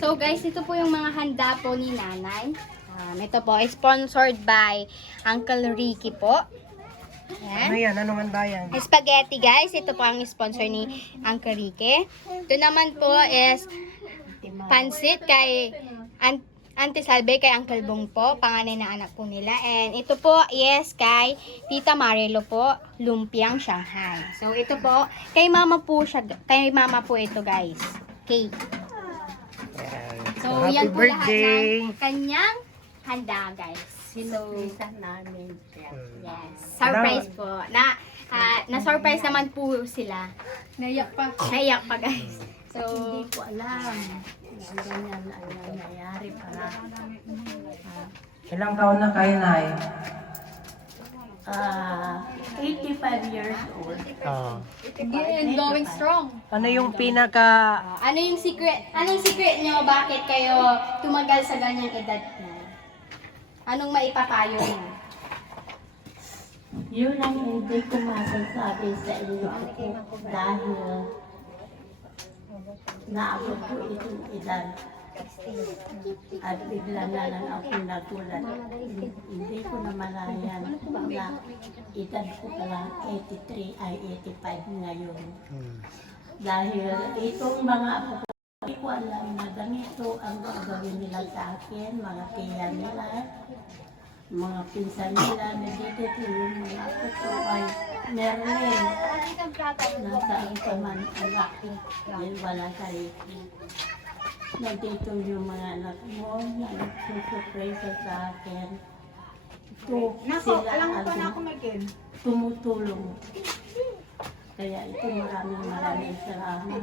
So guys, ito po yung mga handa po ni Nanay. Ito po, sponsored by Uncle Ricky po. Ano yan? Anong handa yan? Spaghetti guys, ito po ang sponsor ni Uncle Ricky. Ito naman po is pansit kay Auntie Salve, kay Uncle Bong po, panganay na anak po nila. And ito po, yes, kay Tita Marilo po, lumpiang Shanghai. So ito po, kay mama po siya, kay mama po ito guys. Cake. So Happy yan po lahat birthday! ng kanyang handa guys. So, namin siya. yes, surprise po. Na-surprise naman po sila. Naiyak pa. Naiyak pa guys. So, Hindi ko alam. Ang ganyan ang nangyayari pala. Ilang taon na kayo, Nay? 85 years old. and going strong. Ano yung pinaka... Anong secret nyo? Bakit kayo tumagal sa ganyang edad na? Anong maipapayo nyo? Yun ang hindi ko masasabi sa inyo ako dahil naabot ko itong edad. At bigla na lang ako nagulat. Hindi ko namalayan na edad ko pala 83 ay 85 ngayon. Dahil itong mga apo ko, hindi ko alam na ganito ang gagawin nila sa akin, mga tiya nila, mga pinsan nila, nandito yung mga apo ko ay Merlin. Nasaan pa man anak, dahil wala sa ito. Nandito yung mga anak mo na nagsusurpresa sa akin. Ito, sila ang tumutulong. Kaya ito maraming salamat.